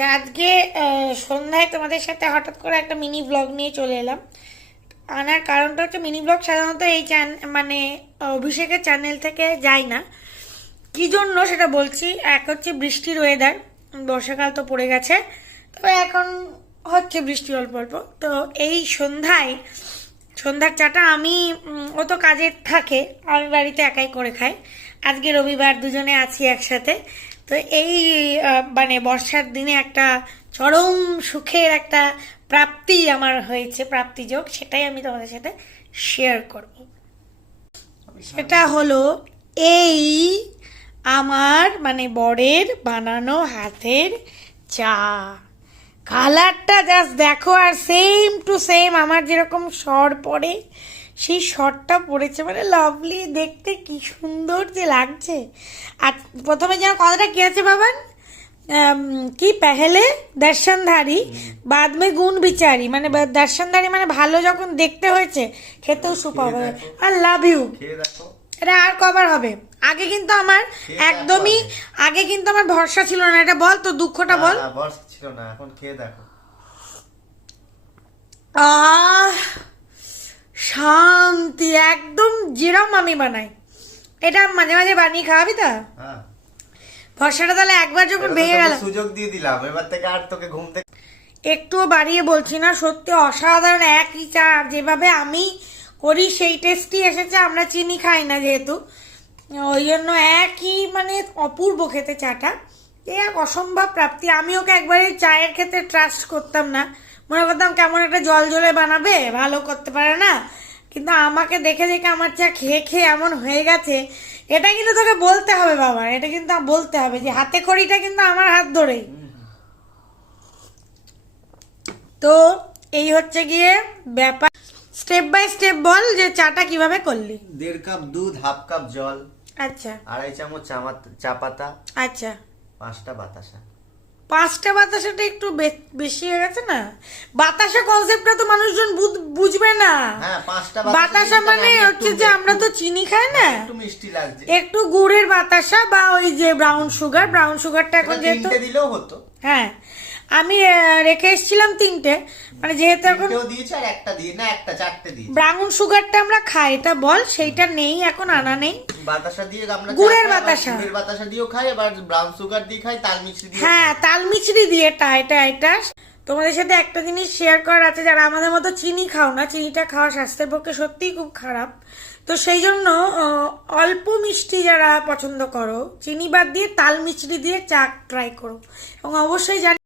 আচ্ছা, আজকে সন্ধ্যায় তোমাদের সাথে হঠাৎ করে একটা মিনি ব্লগ নিয়ে চলে এলাম। আনার কারণটা হচ্ছে, মিনি ব্লগ সাধারণত এই মানে অভিষেকের চ্যানেল থেকে যায় না। কি জন্য সেটা বলছি। এক হচ্ছে বৃষ্টির ওয়েদার, বর্ষাকাল তো পড়ে গেছে, তবে এখন হচ্ছে বৃষ্টি অল্প অল্প। তো এই সন্ধ্যার চাটা আমি, ও তো কাজে থাকে, আমি বাড়িতে একাই করে খাই। আজকে রবিবার, দুজনে আছি একসাথে। তো এই মানে বর্ষার দিনে একটা চরম সুখের একটা প্রাপ্তি আমার হয়েছে, প্রাপ্তিযোগ, সেটাই আমি তোমাদের সাথে শেয়ার করব। সেটা হলো এই আমার মানে বরের বানানো হাতের চা। কালারটা জাস্ট দেখো, আর সেম টু সেম আমার যেরকম সর পড়ে সেই সরটা পড়েছে, মানে লাভলি, দেখতে কি সুন্দর যে লাগছে। আর প্রথমে যেন কথাটা কি আছে বাবান, কি পেহেলে দর্শনধারী বাদ মে গুণ বিচারি, মানে দর্শনধারী মানে ভালো যখন দেখতে হয়েছে, খেতেও সুপার। R love you. এটা আর কবার হবে? আগে কিন্তু আমার একদমই, আগে কিন্তু আমার ভরসা ছিল না। এটা বল তো, দুঃখটা বল। ভরসা ছিল না, এখন খেয়ে দেখো। শান্তি একদম, যেরম আমি বানাই এটা মাঝে মাঝে বানিয়ে খাওয়াবি তা? ভরসাটা তাহলে একবার যখন ভেঙে গেল, সুযোগ দিয়ে দিলাম, এবার থেকে আর তোকে ঘুম থেকে একটুও বাড়িয়ে বলছি না, সত্যি অসাধারণ। একই চা যেভাবে আমি করি সেই টেস্টই এসেছে। আমরা চিনি খাই না যেহেতু, ওই জন্য একই, মানে অপূর্ব খেতে চাটা। এক অসম্ভব প্রাপ্তি। আমি ওকে একবারে চায়ের ক্ষেত্রে ট্রাস্ট করতাম না, মনে করতাম কেমন একটা জল জলে বানাবে, ভালো করতে পারে না। কিন্তু আমাকে দেখে দেখে আমার চা খেয়ে খেয়ে এমন হয়ে গেছে। এটা কিন্তু তোকে বলতে হবে বাবা, এটা কিন্তু বলতে হবে যে হাতে খড়িটা কিন্তু আমার হাত ধরেই। তো এই হচ্ছে গিয়ে ব্যাপার। স্টেপ বাই স্টেপ বল যে চাটা কিভাবে করলি। 1.5 কাপ দুধ, হাফ কাপ জল, আচ্ছা 2.5 চামচ চা পাতা, আচ্ছা। 5টা বাতাসা। 5টা বাতাসাটা একটু বেশি হয়ে গেছে না? বাতাসা কনসেপ্টটা তো মানুষজন বুঝবে না। হ্যাঁ, 5টা বাতাসা মানে হচ্ছে যে আমরা তো চিনি খাই না, একটু মিষ্টি লাগছে, একটু গুড়ের বাতাসা বা ওই যে ব্রাউন সুগারটা এখন যেহেতু দিলেও হতো। হ্যাঁ, আমি রেখে এসেছিলাম 3টে, মানে যেহেতু এখন দিয়েছে, আর একটা দিয়ে না, একটা 4টে দিয়ে। ব্রাউন সুগারটা আমরা খাই, এটা বল, সেইটা নেই এখন, আনা নেই। বাতাসা দিয়ে আমরা গুড়ের বাতাসা, গুড়ের বাতাসা দিয়েও খাই, আবার ব্রাউন সুগার দিয়ে খাই, তাল মিছরি দিয়ে। হ্যাঁ, তাল মিছরি দিয়ে। এটা তোমাদের সাথে একটা জিনিস শেয়ার করার আছে, যারা আমাদের মতো চিনি খাও না, চিনিটা খাওয়া স্বাস্থ্যের পক্ষে সত্যিই খুব খারাপ। তো সেই জন্য অল্প মিষ্টি যারা পছন্দ করো, চিনি বাদ দিয়ে তাল মিছরি দিয়ে চা ট্রাই করো, এবং অবশ্যই জানি